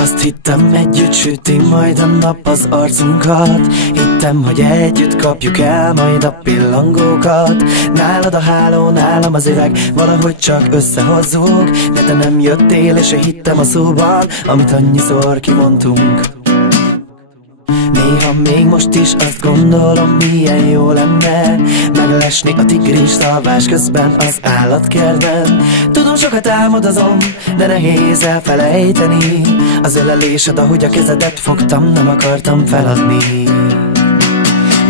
Azt hittem, együtt süti majd a nap az arcunkat. Hittem, hogy együtt kapjuk el majd a pillangókat. Nálad a háló, nálam az üveg, valahogy csak összehozzuk. De te nem jöttél, és én hittem a szóban, amit annyiszor kimondtunk. Néha még most is azt gondolom, milyen jó lenne meglesni a tigris szalvás közben az állatkertben. Tudom, sokat álmodozom, de nehéz elfelejteni az ölelésed, ahogy a kezedet fogtam, nem akartam feladni.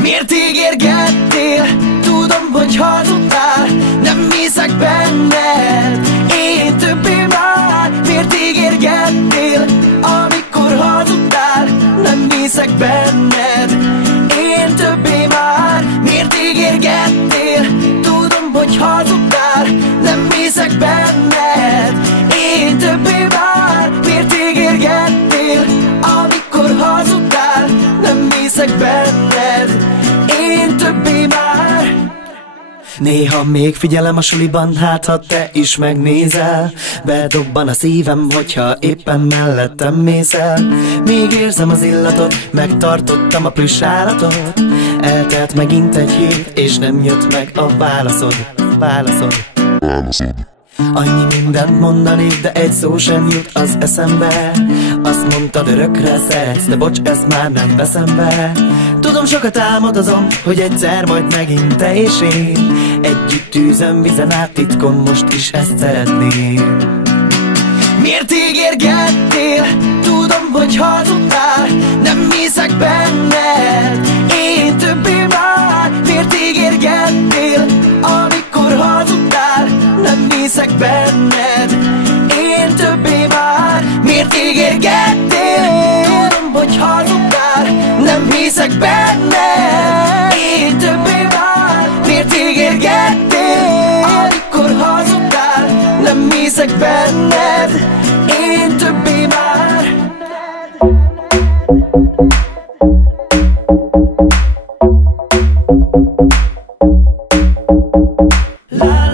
Miért ígérgettél? Tudom, hogy hazudtál, nem hiszek benned, én többé már. Miért ígérgettél, amikor hazudtál? Nem hiszek benned, én többé már. Miért ígérgettél? Tudom, hogy hazudtál, nem hiszek benned, én többé már. Miért ígérgettél, amikor hazudtál? Nem hiszek benned, én többé már. Néha még figyelem a suliban, hát ha te is megnézel. Bedobban a szívem, hogyha éppen mellettem mész el. Még érzem az illatot, megtartottam a plüss állatot. Eltelt megint egy hét, és nem jött meg a válaszod. Annyi mindent mondanék, de egy szó sem jut az eszembe. Azt mondtad, örökre szeretsz, de bocs, ezt már nem veszem be. Tudom, sokat álmodozom, hogy egyszer majd megint te és én együtt tűzön, vizen át titkon, most is ezt szeretném. Miért ígérgettél? Tudom, hogy hazudtál, nem hiszek benned, én többé már. Miért ígérgettél, amikor hazudtál? Nem hiszek benned, én többé már. Miért ígérgettél? Tudom, hogy hazudtál, nem hiszek benned, én többé már. Miért ígérgettél, amikor hazudtál? Nem hiszek benned, én többé már. La